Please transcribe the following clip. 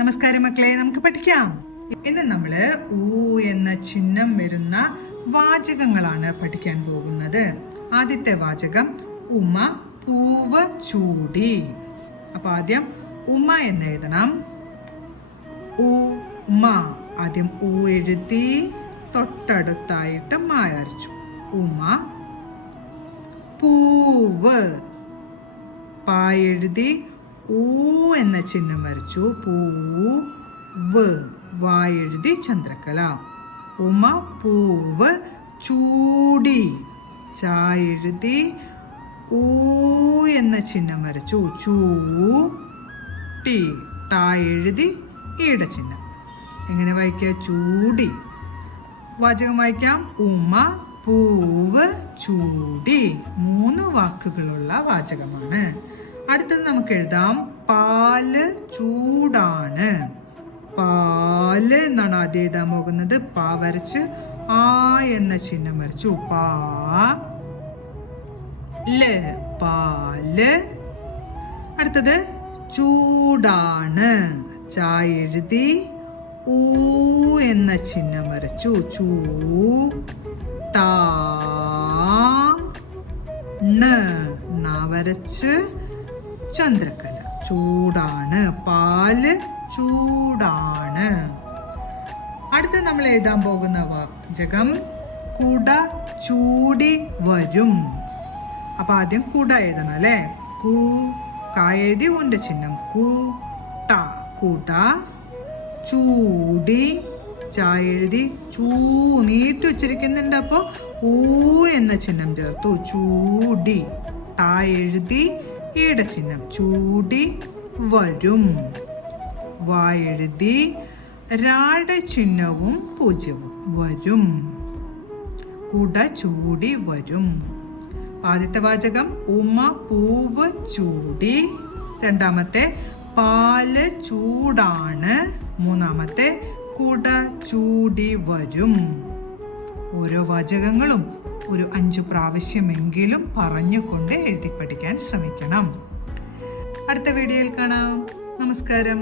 നമസ്കാരം മക്കളെ, നമുക്ക് പഠിക്കാം. ഇന്ന് നമ്മള് ഊ എന്ന ചിഹ്നം വരുന്ന വാചകങ്ങളാണ് പഠിക്കാൻ പോകുന്നത്. ആദ്യത്തെ വാചകം ഉമ പൂവ് ചൂടി. അപ്പൊ ആദ്യം ഉമ എന്ന് എഴുതണം. ഉമ. ആദ്യം ഊ എഴുതി തൊട്ടടുത്തായിട്ട് മാ അരച്ചു. ഉമ. പൂവ്. പാ എഴുതി ഊ എന്ന ചിഹ്നം വരച്ചു. പൂവ്. വാ എഴുതി ചന്ദ്രക്കല. ഉമ പൂവ് ചൂടി. ചാ എഴുതി ഊ എന്ന ചിഹ്നം വരച്ചു. ചൂടി. ടാ എഴുതി ഈട ചിഹ്നം. എങ്ങനെ വായിക്കുക? ചൂടി. വാചകം വായിക്കാം. ഉമ പൂവ് ചൂടി. 3 വാക്കുകളുള്ള വാചകമാണ്. അടുത്തത് നമുക്ക് എഴുതാം. പാല് ചൂടാണ്. പാല് എന്നാണ് ആദ്യം എഴുതാൻ പോകുന്നത്. പാ വരച്ച് ആ എന്ന ചിഹ്നം വരച്ചു. പാല്. പാല്. അടുത്തത് ചൂടാണ്. ചാ എഴുതി ഊ എന്ന ചിഹ്നം വരച്ചു. ചൂടാണ്. വരച്ച് ചന്ദ്രക്കല. ചൂടാണ്. പാല് ചൂടാണ്. അടുത്ത നമ്മൾ എഴുതാൻ പോകുന്ന വാചകം കുട ചൂടി വരും. അപ്പൊ ആദ്യം കുട എഴുതണം അല്ലെ. കാ എഴുതി ഊന്റെ ചിഹ്നം. കുട. ചൂടി. ചാ എഴുതി നീട്ടി ഉച്ചരിക്കുന്നുണ്ട്. അപ്പോ ഊ എന്ന ചിഹ്നം ചേർത്തു. ചൂടി. ടാ എഴുതി ഈട ചിഹ്നം. ചൂടി വരും. വാ എഴുതി രാട ചിഹ്നവും പൂജ്യവും. വരും. കുട ചൂടി വരും. ആദ്യത്തെ വാചകം ഉമ പൂവ് ചൂടി. രണ്ടാമത്തെ പാല് ചൂടാണ്. മൂന്നാമത്തെ കുട ചൂടി വരും. ഓരോ വാചകങ്ങളും ഒരു 5 പ്രാവശ്യമെങ്കിലും പറഞ്ഞുകൊണ്ട് എഴുതി പഠിക്കാൻ ശ്രമിക്കണം. അടുത്ത വീഡിയോയിൽ കാണാം. നമസ്കാരം.